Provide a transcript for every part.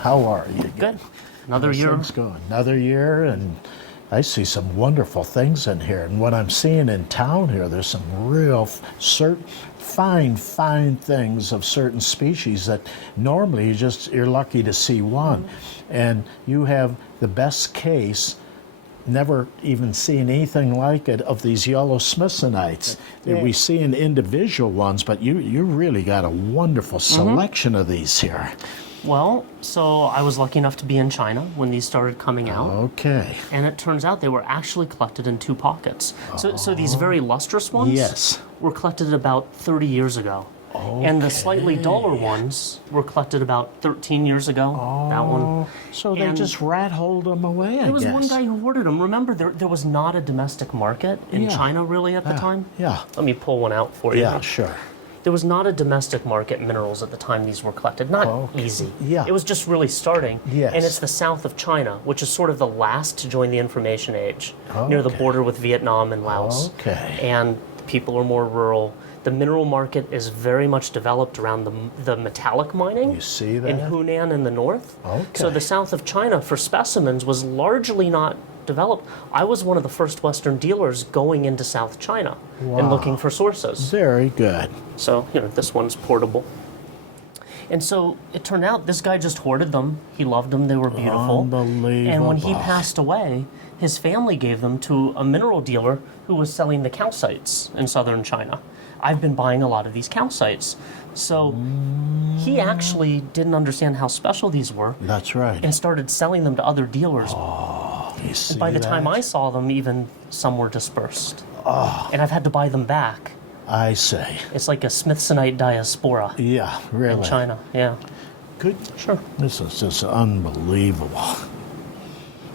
How are you? Good. Another year. Things going. Another year, and I see some wonderful things in here. And what I'm seeing in town here, there's some real fine things of certain species that normally you're lucky to see one. And you have the best case, never even seen anything like it, of these yellow smithsonites. Yeah. We see in individual ones, but you really got a wonderful selection of these here. Well, so I was lucky enough to be in China when these started coming out. Okay. And it turns out they were actually collected in two pockets. So these very lustrous ones Yes. were collected about 30 years ago. And the slightly duller ones were collected about 13 years ago. That one. So they And just rat-holed them away, I guess. There was one guy who hoarded them. Remember, there was not a domestic market in China really at the time? Yeah. Let me pull one out for you. Yeah, sure. There was not a domestic market in minerals at the time these were collected. Not easy. Yeah. It was just really starting. Yes. And it's the south of China, which is sort of the last to join the information age, near the border with Vietnam and Laos. Okay. And people are more rural. The mineral market is very much developed around the metallic mining. You see that? In Hunan in the north. Okay. So the south of China for specimens was largely not developed. I was one of the first Western dealers going into South China and looking for sources. Very good. So, this one's portable. And so it turned out this guy just hoarded them. He loved them. They were beautiful. Unbelievable. And when he passed away, his family gave them to a mineral dealer who was selling the calcites in southern China. I've been buying a lot of these calcites. So he actually didn't understand how special these were. That's right. And started selling them to other dealers. You see By the time that? I saw them, even some were dispersed. And I've had to buy them back. I see. It's like a Smithsonite diaspora Yeah, really. in China. Yeah. Good. Sure. This is just unbelievable.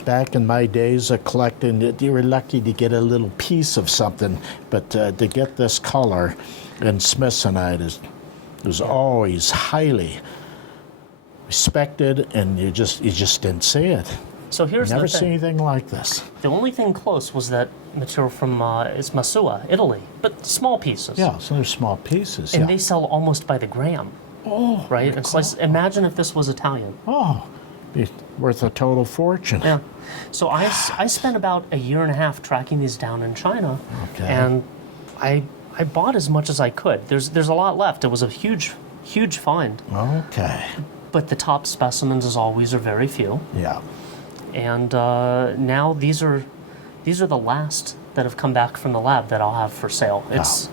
Back in my days of collecting, you were lucky to get a little piece of something, but to get this color in Smithsonite is always highly respected, and you just didn't see it. So here's Never the seen thing. anything like this. The only thing close was that material from is Masua, Italy, but small pieces. Yeah, so they're small pieces. And yeah. they sell almost by the gram. Oh, Right? It's like, imagine if this was Italian. oh, be worth a total fortune. Yeah. So I spent about a year and a half tracking these down in China. Okay. And I bought as much as I could. There's a lot left. It was a huge find. Okay. But the top specimens, as always, are very few. Yeah. And now these are the last that have come back from the lab that I'll have for sale. It's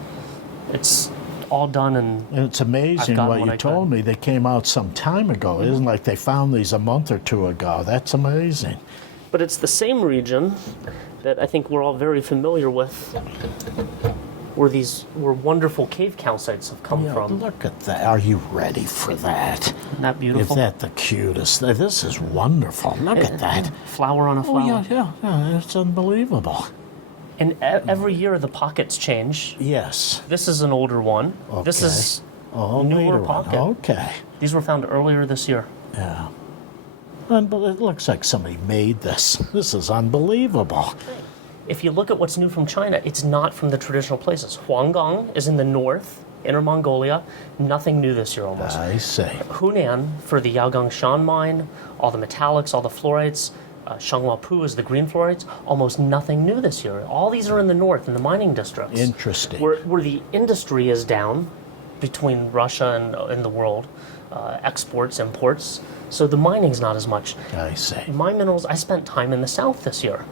all done, and It's amazing gotten what what you I told me. They came out some time ago. It isn't like they found these a month or two ago. That's amazing. but it's the same region that I think we're all very familiar with, where wonderful cave calcites have come Yeah, from. look at that. Are you ready for that? Isn't that beautiful? Is that the cutest? This is wonderful. Look at that. Flower on a Oh, flower. yeah. It's unbelievable. And every year the pockets change. Yes. This is an older one. This Okay. is Oh, newer later on. pocket. Okay. These were found earlier this year. Yeah. But it looks like somebody made this. This is unbelievable. If you look at what's new from China, it's not from the traditional places. Huanggang is in the north, Inner Mongolia. Nothing new this year almost. I see. Hunan for the Yaogang Shan mine, all the metallics, all the fluorites. Shanghuapu is the green fluorites. Almost nothing new this year. All these are in the north, in the mining districts. Interesting. Where the industry is down between Russia and the world, exports, imports. So the mining's not as much. I see. My minerals, I spent time in the south this year.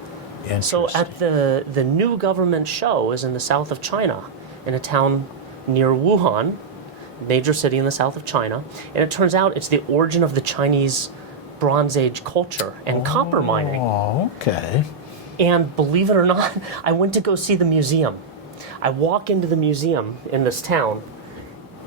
So Interesting. at the new government show is in the south of China, in a town near Wuhan, major city in the south of China. And it turns out it's the origin of the Chinese Bronze Age culture and copper mining. Oh, okay. And believe it or not, I went to go see the museum. I walk into the museum in this town,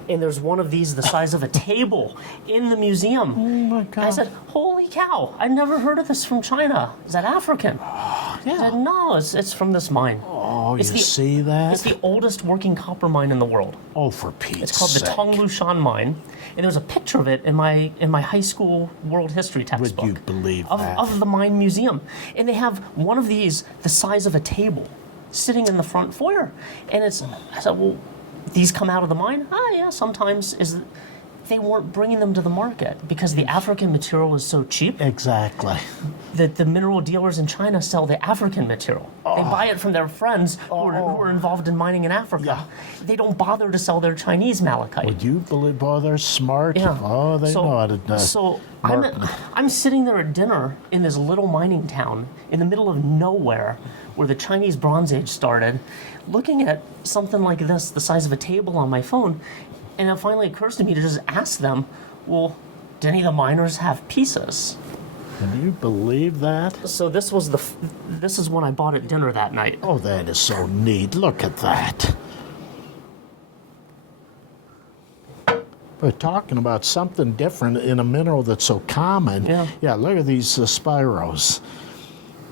and there's one of these the size of a table in the museum. Oh my God. I said, holy cow, I've never heard of this from China. Is that African? I said, no, it's from this mine. Oh, It's you see that? It's the oldest working copper mine in the world. Oh, for Pete's It's called the sake. Tonglu Shan mine, and there's a picture of it in my high school world history textbook. Would you believe that? Of the mine museum, and they have one of these the size of a table, sitting in the front foyer, and I said, well, these come out of the mine? Ah, yeah, sometimes. they weren't bringing them to the market because the African material is so cheap Exactly. that the mineral dealers in China sell the African material. They buy it from their friends who are involved in mining in Africa. Yeah. They don't bother to sell their Chinese malachite. Would you believe, boy, they're smart. Yeah. Oh, they know how to So market. I'm sitting there at dinner in this little mining town in the middle of nowhere where the Chinese Bronze Age started, looking at something like this, the size of a table on my phone, and it finally occurs to me to just ask them, well, do any of the miners have pieces? Can you believe that? So this is when I bought at dinner that night. Oh, that is so neat. Look at that. We're talking about something different in a mineral that's so common. Yeah. Look at these spiros.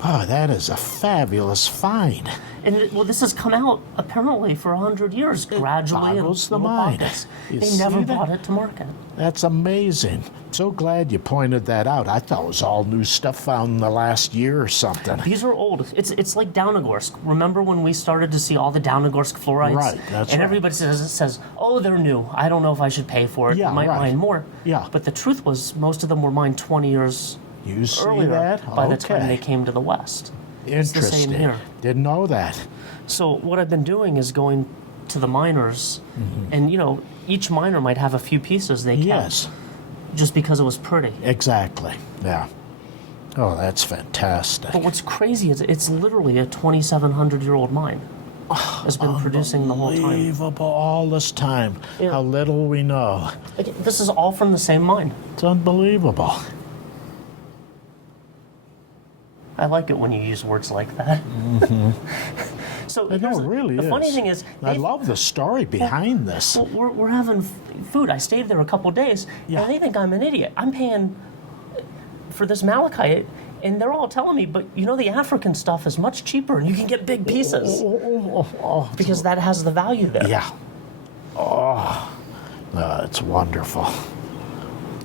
Oh, that is a fabulous find. And this has come out apparently for 100 years, gradually. boggles the little mind. pockets. You They see never that? brought it to market. That's amazing. So glad you pointed that out. I thought it was all new stuff found in the last year or something. These are old. It's like Downagorsk. Remember when we started to see all the Downagorsk fluorides? Right, that's and right. everybody says, oh, they're new. I don't know if I should pay for it. Yeah, I might right. mine more. Yeah. But the truth was, most of them were mined 20 years You see earlier that? by the time they came to the West. It's the same Interesting. here. Didn't know that. So what I've been doing is going to the miners, and each miner might have a few pieces they kept Yes, just because it was pretty. exactly. Yeah. Oh, that's fantastic. But what's crazy is it's literally a 2,700-year-old mine. Has been producing the whole time. Unbelievable all this time. Yeah. How little we know. Like, this is all from the same mine. It's unbelievable. I like it when you use words like that. So No, here's it really the is. funny thing is, I love the story behind this. well, we're having food. I stayed there a couple days, Yeah. and they think I'm an idiot. I'm paying for this malachite, and they're all telling me, but the African stuff is much cheaper, and you can get big pieces because that has the value there. Yeah. Oh, it's wonderful.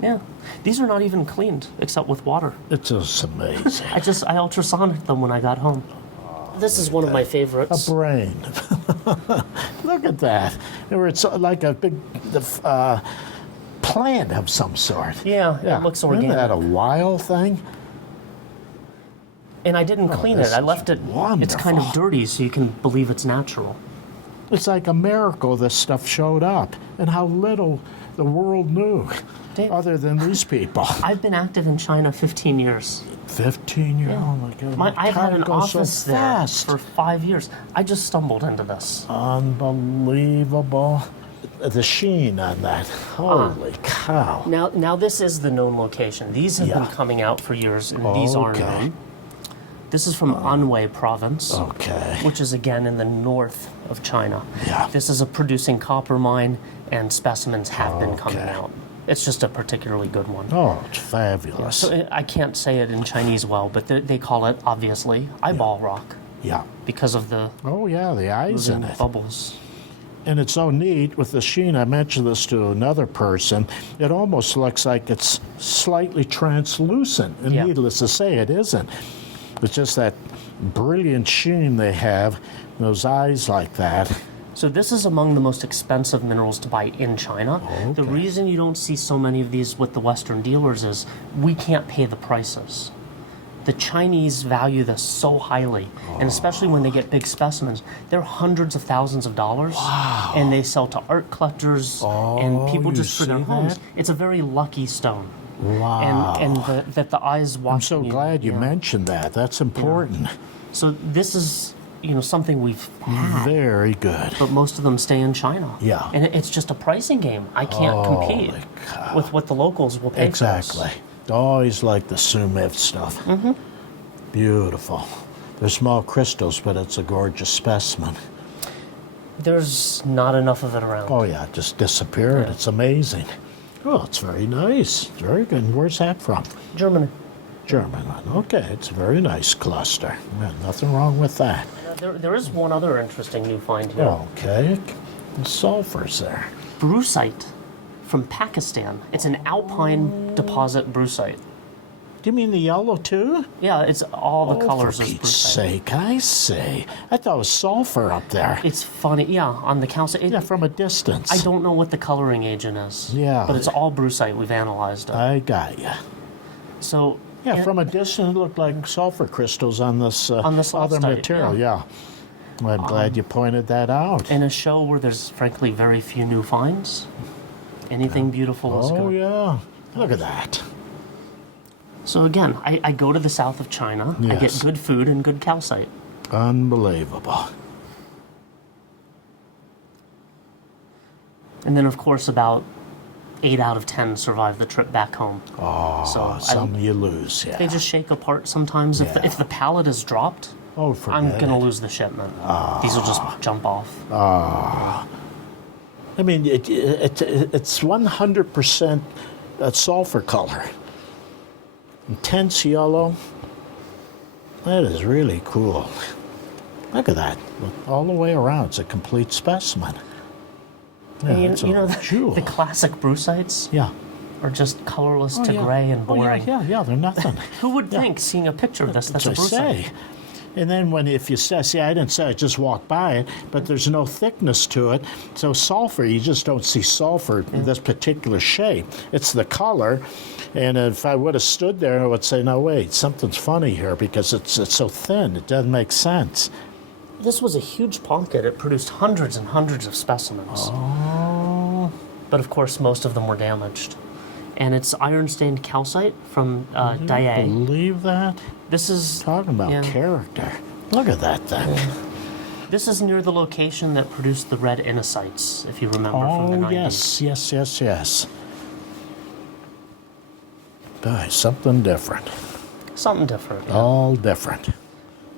Yeah. These are not even cleaned except with water. It's just amazing. I ultrasonicked them when I got home. This is one of my favorites. A brain. Look at that. It's like a big plant of some sort. Yeah, it looks organic. Isn't that a wild thing? And I didn't clean this it. I is left it. It's kind of wonderful. dirty, so you can believe it's natural. It's like a miracle this stuff showed up, and how little the world knew, Dave, other than these people. I've been active in China 15 years. 15 years. Yeah. Oh my God. I've had an Time goes so office there fast. for 5 years. I just stumbled into this. Unbelievable. The sheen on that. Holy cow. Now this is the known location. These have been Yeah. coming out for years, and these are Okay. known. This is from Anhui province, Okay. which is again in the north of China. Yeah. This is a producing copper mine, and specimens have been coming Okay. out. It's just a particularly good one. Oh, it's fabulous. So I can't say it in Chinese well, but they call it, obviously, eyeball rock Yeah. because of the Oh, yeah, the eyes in it. bubbles. And it's so neat with the sheen. I mentioned this to another person. It almost looks like it's slightly translucent. And Yeah. needless to say, it isn't. It's just that brilliant sheen they have, those eyes like that. So this is among the most expensive minerals to buy in China. The Okay. reason you don't see so many of these with the Western dealers is we can't pay the prices. The Chinese value this so highly, and especially when they get big specimens, they're hundreds of thousands of dollars, and they sell to art collectors and people you just for their see homes. that? It's a very lucky stone. Wow. And that the eyes watch. I'm so glad you mentioned that. That's important. So this is something we've had, Very good. but most of them stay in China. Yeah. And it's just a pricing game. I can't compete with what the locals will pay Exactly. for us. Always like the Sumev stuff. Beautiful. They're small crystals, but it's a gorgeous specimen. There's not enough of it around. Oh yeah, it just disappeared. Yeah. It's amazing. Oh, it's very nice. Very good. Where's that from? Germany. German. Okay, it's a very nice cluster. Yeah, nothing wrong with that. There is one other interesting new find here. Okay. The sulfur's there. Brucite from Pakistan. It's an alpine deposit brucite. Do you mean the yellow too? Yeah, it's all the colors For of Pete's brucite. sake, I see. I thought it was sulfur up there. It's funny, yeah, on the calcite. Yeah, from a distance. I don't know what the coloring agent is. Yeah. But it's all brucite. We've analyzed it. I got you. So Yeah, from a distance, it looked like sulfur crystals on this On the soft other side, material. Yeah. Well, I'm glad you pointed that out. in a show where there's frankly very few new finds, anything beautiful is Oh, good. yeah. Look at that. So again, I go to the south of China. I get Yes. good food and good calcite. Unbelievable. And then, of course, about 8 out of 10 survive the trip back home. Oh, So some you lose, yeah. They just shake apart sometimes. Yeah. If the pallet is dropped, Oh, forget I'm going to it. lose the shipment. These will just jump off. I mean, it's 100% sulfur color. Intense yellow. That is really cool. Look at that. All the way around. It's a complete specimen. Yeah, And it's you a know, jewel. the classic brucites Yeah. are just colorless Oh, to yeah. gray and Oh, yeah, boring. yeah, they're nothing. Who would think, seeing a picture of this, that's a That's what I brucite? say. And then if you say, see, I didn't say I just walked by it, but there's no thickness to it. So sulfur, you just don't see sulfur in this particular shape. It's the color. And if I would have stood there, I would say, no, wait, something's funny here because it's so thin. It doesn't make sense. This was a huge pocket. It produced hundreds and hundreds of specimens. Oh, But of course, most of them were damaged. And it's iron-stained calcite from Daya. believe that? This is Talking about yeah. character. Look at that thing. This is near the location that produced the red inicites, if you remember from the Oh, 90s. yes. Boy, something different. Something different. Yeah. All different.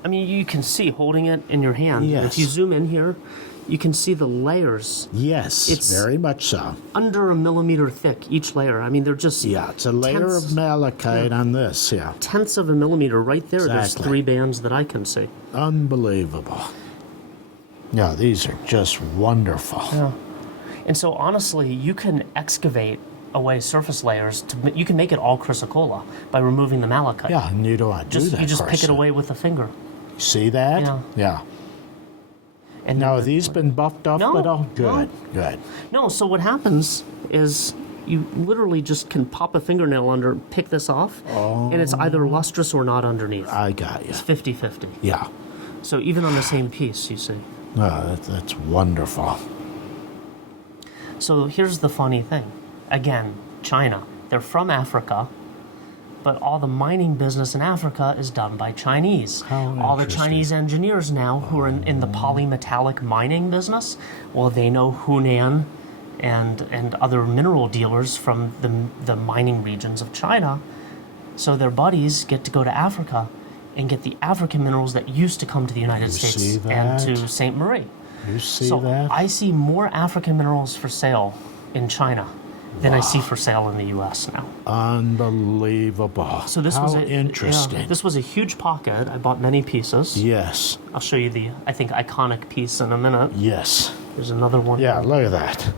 I mean, you can see holding it in your hand. Yes. If you zoom in here, you can see the layers Yes, It's- very much so. under a millimeter thick, each layer. I mean, they're just Yeah, it's a layer tenths- of malachite on this, yeah. tenths of a millimeter right there. There's Exactly. 3 bands that I can see. Unbelievable. Yeah, these are just wonderful. Yeah. And so honestly, you can excavate away surface layers. You can make it all chrysocolla by removing the malachite. Yeah, and you don't do that. You just pick it Carson. away with a finger. See that? Yeah. Yeah. And Now, then have these been buffed up No, at all? no. Good, good. No, so what happens is you literally just can pop a fingernail under, pick this off, and it's either lustrous or not underneath. I got you. It's 50-50. Yeah. So even on the same piece, you see. No, that's wonderful. So here's the funny thing. Again, China. They're from Africa, but all the mining business in Africa is done by Chinese. How All the interesting. Chinese engineers now who are in the polymetallic mining business, well, they know Hunan and other mineral dealers from the mining regions of China. So their buddies get to go to Africa and get the African minerals that used to come to the United You States see and that? to St. Marie. You see So that? I see more African minerals for sale in China than I see for sale in the U.S. now. Unbelievable. So this How was interesting. this was a huge pocket. I bought many pieces. Yes, I'll show you the I think iconic piece in a minute. yes. There's another one. Yeah, look at that.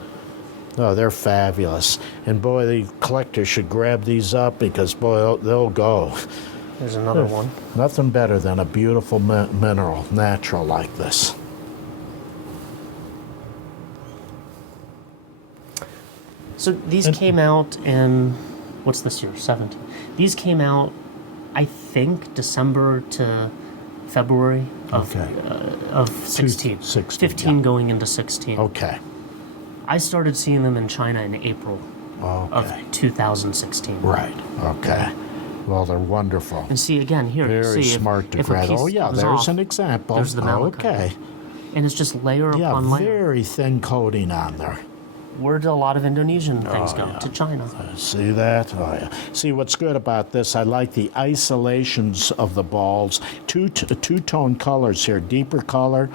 Oh, they're fabulous. And boy, the collectors should grab these up because, boy, they'll go. There's another one. Nothing better than a beautiful mineral, natural like this. So these came out in what's this year? 17. These came out, I think, December to February of Okay. of 16. 16, 15 yeah. going into 16. Okay. I started seeing them in China in April of Okay. 2016. Right. Okay. Well, they're wonderful. And see again here. Very see smart to if a grab. piece Oh, yeah, comes there's off, an example. there's the malachite. Okay. And it's just layer Yeah, upon layer. very thin coating on there. Where do a lot of Indonesian things go? yeah. To China. See that? Oh, yeah. See, what's good about this, I like the isolations of the balls. Two-tone colors here, deeper color,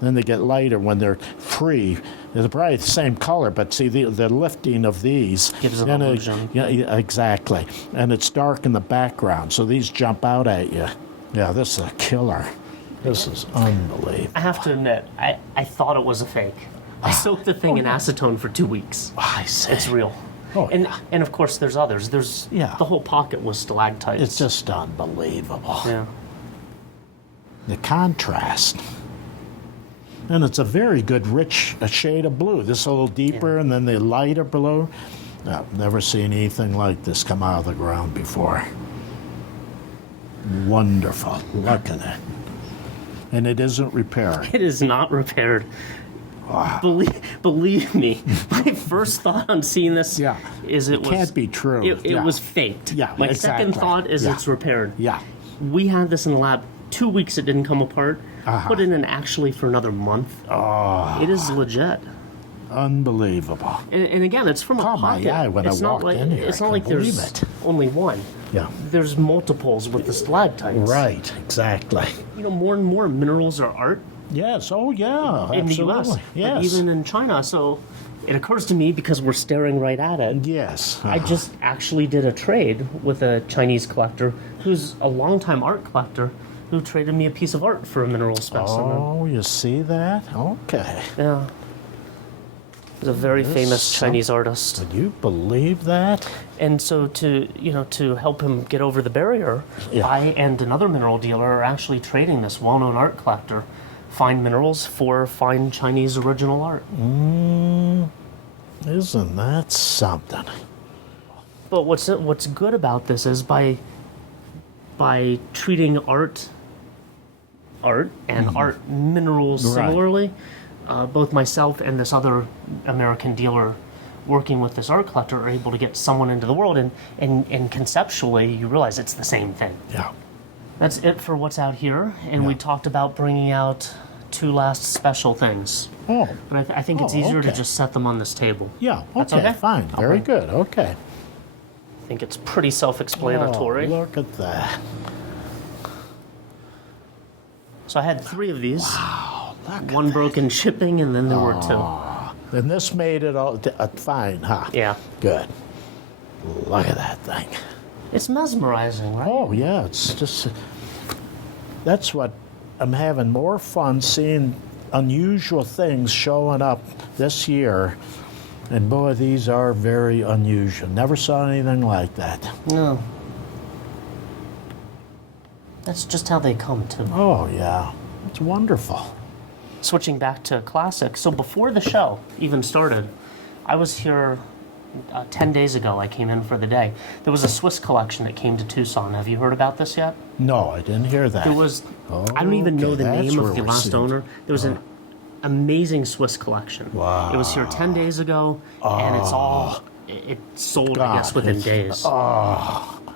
then they get lighter when they're free. They're probably the same color, but see, the lifting of these. Gives an and illusion. Yeah, exactly. And it's dark in the background, so these jump out at you. Yeah, this is a killer. This is unbelievable. I have to admit, I thought it was a fake. I soaked the thing in acetone for 2 weeks. I see. It's real. Oh, and yeah. and of course there's others. There's Yeah. the whole pocket was stalactites. It's just unbelievable. yeah. The contrast. And it's a very good rich shade of blue. This a little deeper and then the lighter blue. I've never seen anything like this come out of the ground before. Wonderful. Look at it. And it isn't repaired. It is not repaired. Wow. Believe me, my first thought on seeing this Yeah. is it was Can't be true. It Yeah. was faked. Yeah, My exactly. second thought is Yeah. it's repaired. Yeah. We had this in the lab 2 weeks. It didn't come apart. Uh-huh. Put it in actually for another month. Oh, It is legit. unbelievable. And again, it's from a Caught my pocket. eye when I it's not walked like in here. it's I not like couldn't there's believe it. only one. Yeah. There's multiples with the stalactites. Right, exactly. You know, more and more minerals are art Yes, oh yeah, in the U.S. absolutely. but Yes. even in China. So it occurs to me because we're staring right at it. Yes. I just actually did a trade with a Chinese collector who's a longtime art collector who traded me a piece of art for a mineral specimen. Oh, you see that? Okay. Yeah. He's a very This famous some- Chinese artist. Can you believe that? And so to help him get over the barrier, Yeah. I and another mineral dealer are actually trading this well-known art collector fine minerals for fine Chinese original art. Isn't that something? But what's good about this is by treating art and art minerals Right. similarly, both myself and this other American dealer working with this art collector are able to get someone into the world, and conceptually you realize it's the same thing. Yeah. That's it for what's out here, and we Yeah. talked about bringing out 2 last special things. Oh, But I think it's Oh, easier to okay. just set them on this table. yeah. That's Okay, okay? fine. Very Okay. good. Okay. I think it's pretty self-explanatory. Oh, look at that. So I had 3 of these. Look One broke in shipping, and then there were 2. And this made it all fine, huh? Yeah. Good. Look at that thing. It's mesmerizing, right? Oh, yeah. It's just. That's what I'm having more fun seeing unusual things showing up this year. And boy, these are very unusual. Never saw anything like that. No. That's just how they come, too. Oh, yeah. It's wonderful. Switching back to classic. So before the show even started, I was here 10 days ago. I came in for the day. There was a Swiss collection that came to Tucson. Have you heard about this yet? No, I didn't hear that. There was, I don't even know Okay, the that's name where of the we're last seeing- owner. There was an amazing Swiss collection. Wow. It was here 10 days ago, and it's all, it sold, I guess, God, within it's- days.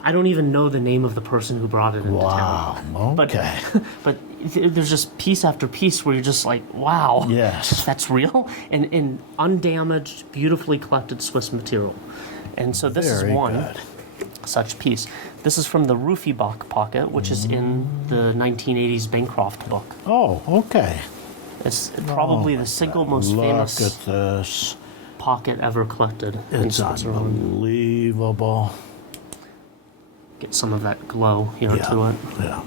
I don't even know the name of the person who brought it into town. Wow. But, Okay. but there's just piece after piece where you're just like, wow. Yes. That's real and undamaged, beautifully collected Swiss material. And so this Very is one good. such piece. This is from the Rufiebach pocket, which is in the 1980s Bancroft book. Oh, okay. It's probably the single most Look famous at this. pocket ever collected in It's Switzerland. unbelievable. Get some of that glow here Yeah. to it. Yeah.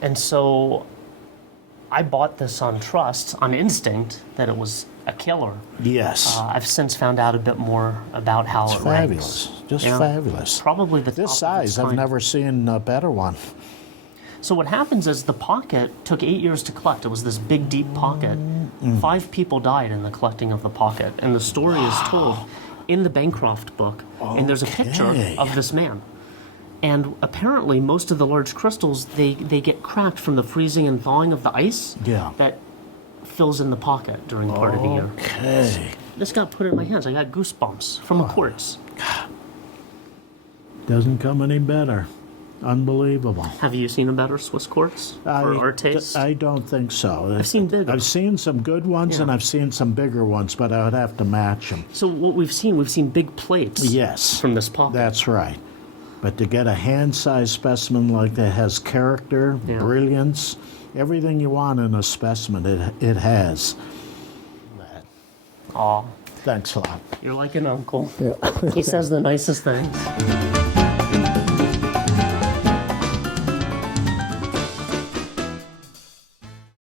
And so I bought this on trust, on instinct, that it was a killer. Yes. I've since found out a bit more about how It's it fabulous. ranks. Just Yeah. fabulous. Probably the top This of its size, I've kind. never seen a better one. So what happens is the pocket took 8 years to collect. It was this big, deep pocket. 5 people died in the collecting of the pocket, and the story is told in the Bancroft book. And there's a picture Okay. of this man. And apparently, most of the large crystals they get cracked from the freezing and thawing of the ice. Yeah. That fills in the pocket during part of the year. Okay. This got put in my hands. I got goosebumps from a quartz. Doesn't come any better. Unbelievable. Have you seen a better Swiss quartz for our taste? I don't think so. I've seen bigger. I've seen some good ones and Yeah. I've seen some bigger ones, but I would have to match them. So what we've seen big plates. Yes. From this pocket. That's right. But to get a hand-sized specimen like that has character, Yeah. brilliance, everything you want in a specimen, it has. Aw, Thanks a lot. you're like an uncle. He says the nicest things.